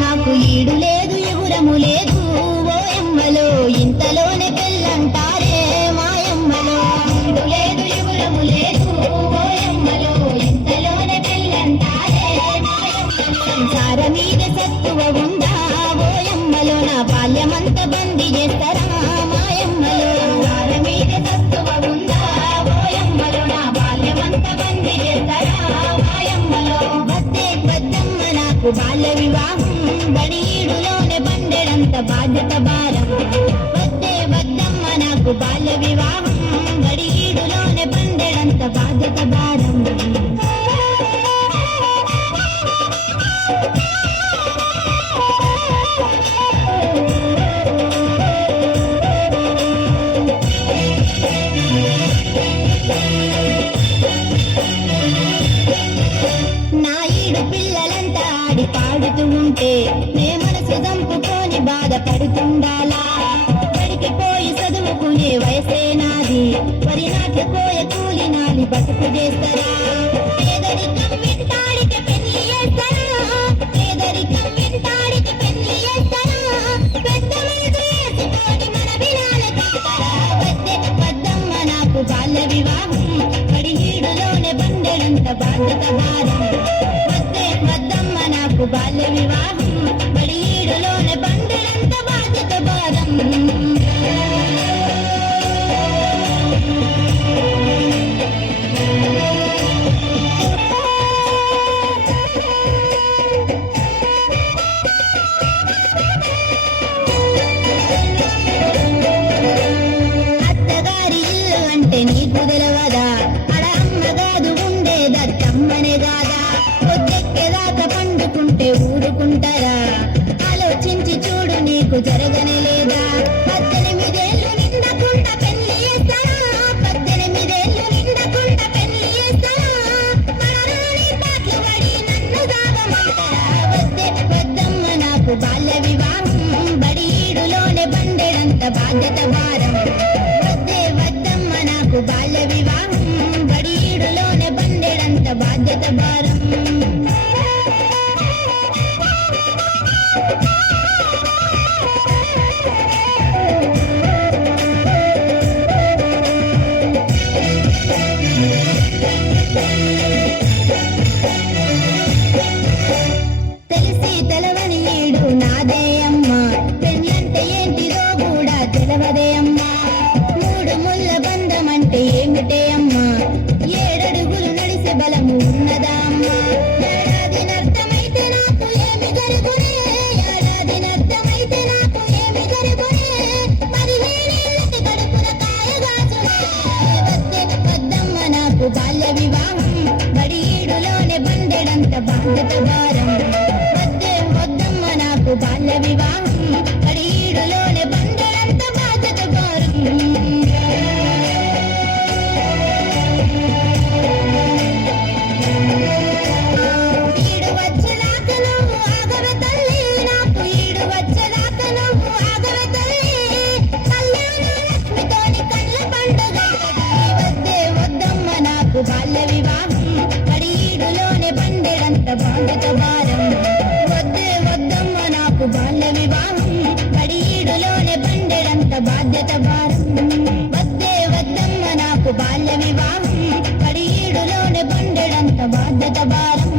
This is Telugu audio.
నాకు ఈడు లేదు ఎగురము లేదు ఓయమ్మలో ఇంతలోనే పెళ్ళంటారే మాయమ్మలో. ఈడు లేదు ఎగురము లేదు ఓయమ్మలో ఇంతలోనే పెళ్ళంటారే మాయమ్మలో. సంసార మీద సత్తువ ఉందా ఓయమ్మలో నా బాల్యమంత బంది చేస్తారా మాయమ్మలో. సంసార మీద సత్తువ ఉందా ఓయమ్మలో నా బాల్యమంత బంది చేస్తారా మాయమ్మలో. వద్దే వద్దమ్మ నాకు బాల్య వివాహం బడీడులోనే బండెడంత బాధ్యత భారం. వద్దే వద్దమ్మ నాకు బాల్య వివాహం బడీడులోనే బండెడంత బాధ్యత భారం. నా ఈడు పిల్లలంతా ఆడి పాడుతూ ఉంటే నే మనసు దంపుకొని బాధపడుతుండాలా. బడికి పోయి చదువుకునే వయసే నాది, వరి నాట్లు పోయ కూలి నాలి బతుకు చేస్తారా. పేదరికం వెంటాడికి పెళ్లి చేస్తారా, పేదరికం వెంటాడికి పెళ్లి చేస్తారా. పెద్ద మనసు వేసుకొని మన వినాలు కడతారా. వద్దే వద్దమ్మ నాకు బాల్య వివాహం బడిహీడులోనే బండెడంత బాధ్యత భారం. వద్దే వద్దమ్మ నాకు బాల్య వివాహం బడిహీడులోనే బండెడంత బాధ్యత భారం. అత్తగారి ఇల్లు అంటే నీకు తెలవదా, అడ అమ్మగాదు ఉండేదా తమ్మనే గాదా. పొద్దెక్కేదాకా పండుకుంటే ఊరుకుంటారా, ఆలోచించి చూడు నీకు జరగనే లేదా. 18 ఏళ్ళు నిండకుండా పెళ్లి చేస్తారా, 18 ఏళ్ళు నిండకుండా పెళ్లి చేస్తారా. మనరాని పాటలు పడి నన్ను దాగమంటారా. వద్దే వద్దమ్మ నాకు బాల్య వివాహం బడీడులోనే బండెడంత బాధ్యత భారం. వద్దే వద్దమ్మ నాకు బాల్య వివాహం బడీడులోనే బండెడంత బాధ్యత భారం. తెలిసి తెలవని ఈడు నాదే అమ్మా, పెళ్ళంటే ఏంటిదో కూడా తెలవదే అమ్మా. 3 ముళ్ళ బంధం అంటే ఏమిటే అమ్మా, 7 అడుగులు నడిసే బలము ఉన్నదా అమ్మా. ఏడాది నర్థమైతే నాకు ఏమి గరుగునే, ఏడాది నర్థమైతే నాకు ఏమి గరుగునే. 15 ఏళ్ళకి కడుపున కాయగాచునే. వద్దే వద్దమ్మ నాకు బాల్య వివాహం బడీడులోనే బండెడంత బాధ్యత భారం. వద్దే వద్దమ్మ నాకు బాల్య వివాహం బడీడులోనే బండెడంత బాధ్యత భారం. ఈడు వచ్చేదాకా నువ్వు ఆగవే తల్లి, నాకు ఈడు వచ్చేదాకా నువ్వు ఆగవే తల్లి. కళ్యాణ లక్ష్మితోని కళ్ళ పండుగ. వద్దే వద్దమ్మ నాకు బాల్య వివాహం బడీడులోనే బండెడంత బాధ్యత భారం. వద్దే వద్దమ్మ నాకు బాల్య వివాహం బడీడులోనే బండెడంత బాధ్యత భారం. వద్దే వద్దమ్మ నాకు బాల్య వివాహం బడీడులోనే బండెడంత బాధ్యత భారం.